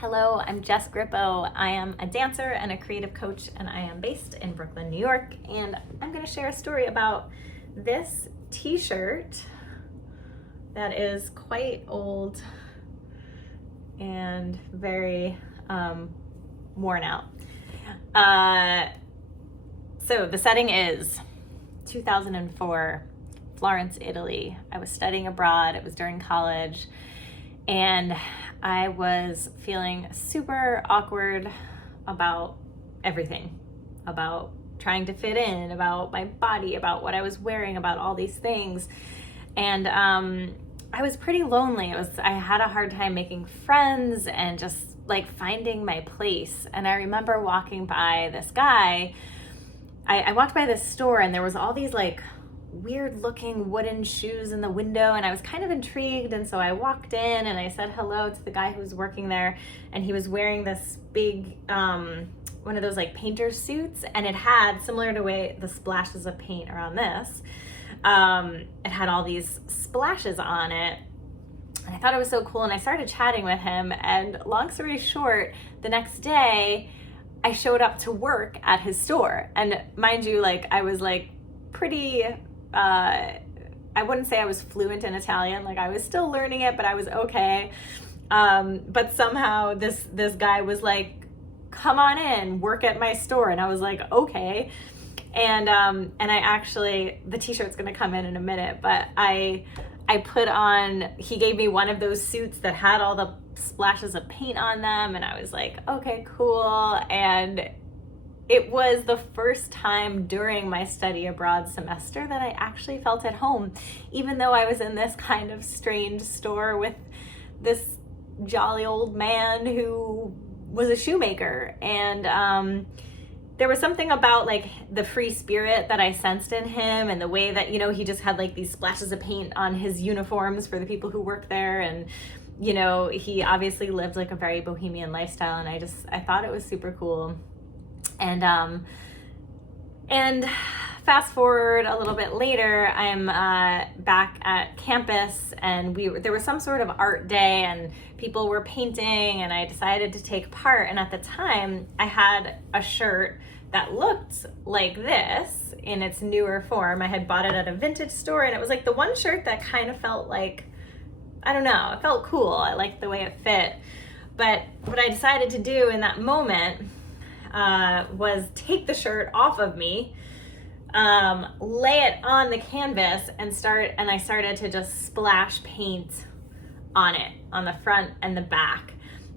Hello, I'm Jess Grippo. I am a dancer and a creative coach, and I am based in Brooklyn, New York. And I'm going to share a story about this t-shirt that is quite old and very worn out. So the setting is 2004, Florence, Italy. I was studying abroad. It was during college. And I was feeling super awkward about everything, about trying to fit in, about my body, about what I was wearing, about all these things. And I was pretty lonely. I had a hard time making friends and just like finding my place. And I remember walking by this guy. I walked by this store and there was all these like weird looking wooden shoes in the window, and I was kind of intrigued, and so I walked in and I said hello to the guy who was working there, and he was wearing this big one of those like painter suits, and it had, similar to the splashes of paint around this, it had all these splashes on it, and I thought it was so cool, and I started chatting with him, and long story short, the next day I showed up to work at his store, and mind you, like I was like pretty I wouldn't say I was fluent in Italian, like I was still learning it, but I was okay. But somehow this guy was like, come on in, work at my store. And I was like, okay. And I actually, the t-shirt's gonna come in a minute, but I put on, he gave me one of those suits that had all the splashes of paint on them. And I was like, okay, cool. And it was the first time during my study abroad semester that I actually felt at home, even though I was in this kind of strange store with this jolly old man who was a shoemaker. And there was something about like the free spirit that I sensed in him, and the way that, you know, he just had like these splashes of paint on his uniforms for the people who work there. And, you know, he obviously lived like a very bohemian lifestyle. And I thought it was super cool. And fast forward a little bit later, I'm back at campus, and there was some sort of art day, and people were painting, and I decided to take part. And at the time, I had a shirt that looked like this in its newer form. I had bought it at a vintage store, and it was like the one shirt that kind of felt like, I don't know, it felt cool. I liked the way it fit. But what I decided to do in that moment was take the shirt off of me, lay it on the canvas, and I started to just splash paint on it, on the front and the back.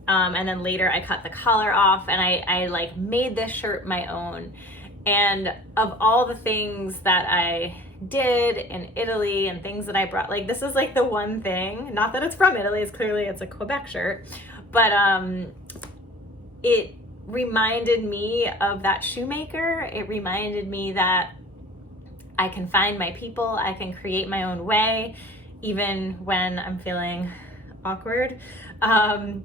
And then later I cut the collar off, and I like made this shirt my own. And of all the things that I did in Italy and things that I brought, like this is like the one thing, not that it's from Italy, it's a Quebec shirt, but it reminded me of that shoemaker. It reminded me that I can find my people, I can create my own way, even when I'm feeling awkward. And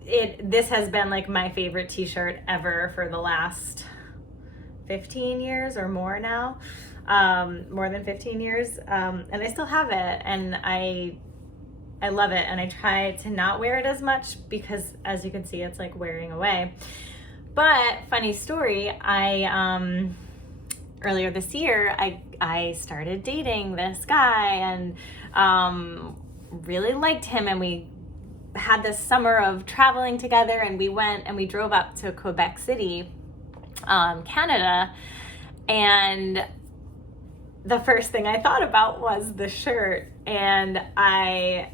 this has been like my favorite t-shirt ever for the last 15 years or more now, more than 15 years. And I still have it, and I love it, and I try to not wear it as much because, as you can see, it's like wearing away. But funny story, earlier this year, I started dating this guy, and really liked him, and we had this summer of traveling together, and we drove up to Quebec City, Canada, and the first thing I thought about was the shirt, and I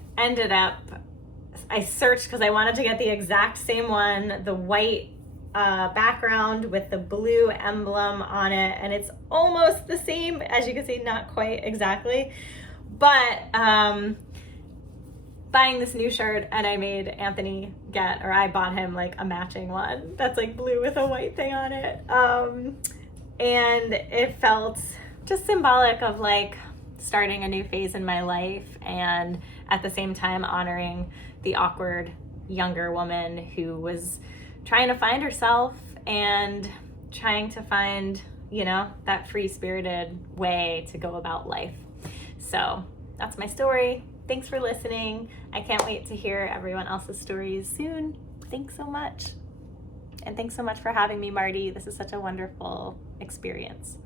searched because I wanted to get the exact same one, the white background with the blue emblem on it, and it's almost the same, as you can see, not quite exactly, but buying this new shirt, and I made Anthony I bought him like a matching one that's like blue with a white thing on it, and it felt just symbolic of like starting a new phase in my life, and at the same time honoring the awkward younger woman who was trying to find herself and trying to find, you know, that free-spirited way to go about life. So that's my story. Thanks for listening. I can't wait to hear everyone else's stories soon. Thanks so much. And thanks so much for having me, Marty. This is such a wonderful experience.